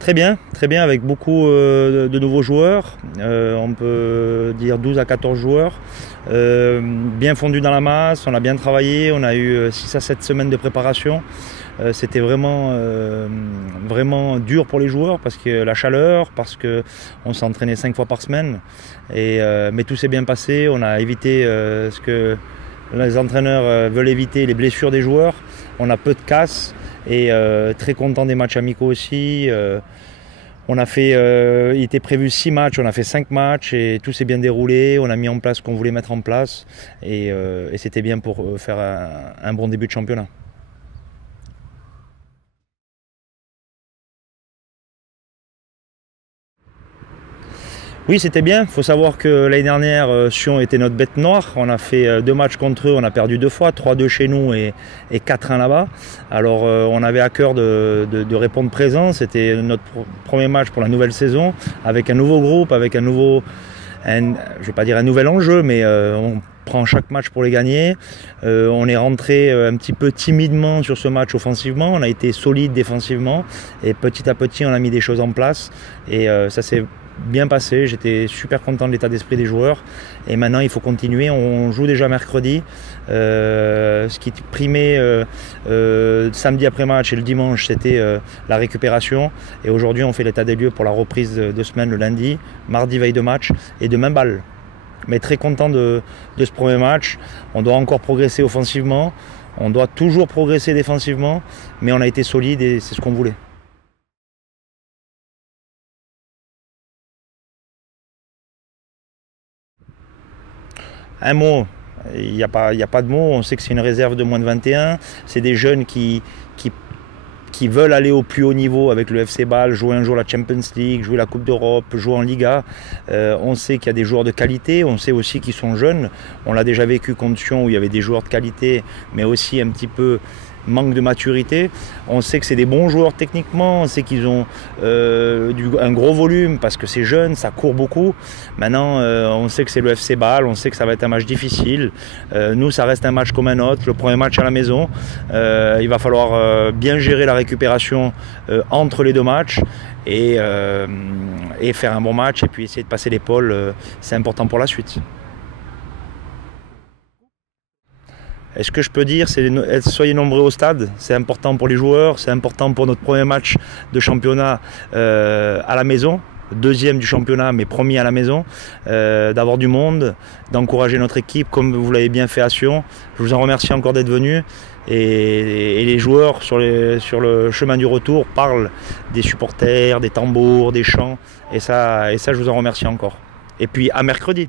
très bien avec beaucoup de nouveaux joueurs, on peut dire 12 à 14 joueurs, bien fondus dans la masse, on a bien travaillé, on a eu 6 à 7 semaines de préparation. C'était vraiment dur pour les joueurs parce que la chaleur, parce qu'on s'entraînait 5 fois par semaine, mais tout s'est bien passé, on a évité ce que les entraîneurs veulent éviter, les blessures des joueurs, on a peu de casses. Et très content des matchs amicaux aussi. On a fait, il était prévu 6 matchs, on a fait 5 matchs et tout s'est bien déroulé. On a mis en place ce qu'on voulait mettre en place et c'était bien pour faire un bon début de championnat. Oui, c'était bien. Il faut savoir que l'année dernière, Sion était notre bête noire. On a fait 2 matchs contre eux, on a perdu 2 fois, 3-2 chez nous et 4-1 là-bas. Alors on avait à cœur de répondre présent. C'était notre premier match pour la nouvelle saison, avec un nouveau groupe, avec je ne vais pas dire un nouvel enjeu, mais on prend chaque match pour les gagner. On est rentré un petit peu timidement sur ce match offensivement. On a été solide défensivement et petit à petit, on a mis des choses en place et ça s'est bien passé, j'étais super content de l'état d'esprit des joueurs et maintenant il faut continuer, on joue déjà mercredi, ce qui primait samedi après match et le dimanche c'était la récupération et aujourd'hui on fait l'état des lieux pour la reprise de semaine le lundi, mardi veille de match et demain balle. Mais très content de ce premier match, on doit encore progresser offensivement, on doit toujours progresser défensivement mais on a été solide et c'est ce qu'on voulait. Un mot, il n'y a pas de mot, on sait que c'est une réserve de moins de 21, c'est des jeunes qui veulent aller au plus haut niveau avec le FC Bâle, jouer un jour la Champions League, jouer la Coupe d'Europe, jouer en Liga. On sait qu'il y a des joueurs de qualité, on sait aussi qu'ils sont jeunes, on l'a déjà vécu contre Sion où il y avait des joueurs de qualité mais aussi un petit peu manque de maturité. On sait que c'est des bons joueurs techniquement, on sait qu'ils ont un gros volume parce que c'est jeune, ça court beaucoup. Maintenant, on sait que c'est le FC Bâle, on sait que ça va être un match difficile. Nous, ça reste un match comme un autre, le premier match à la maison. Il va falloir bien gérer la récupération entre les 2 matchs et faire un bon match et puis essayer de passer l'épaule, c'est important pour la suite. Et ce que je peux dire, c'est soyez nombreux au stade, c'est important pour les joueurs, c'est important pour notre premier match de championnat à la maison, deuxième du championnat mais premier à la maison, d'avoir du monde, d'encourager notre équipe comme vous l'avez bien fait à Sion. Je vous en remercie encore d'être venus et les joueurs sur le chemin du retour parlent des supporters, des tambours, des chants et ça je vous en remercie encore. Et puis à mercredi.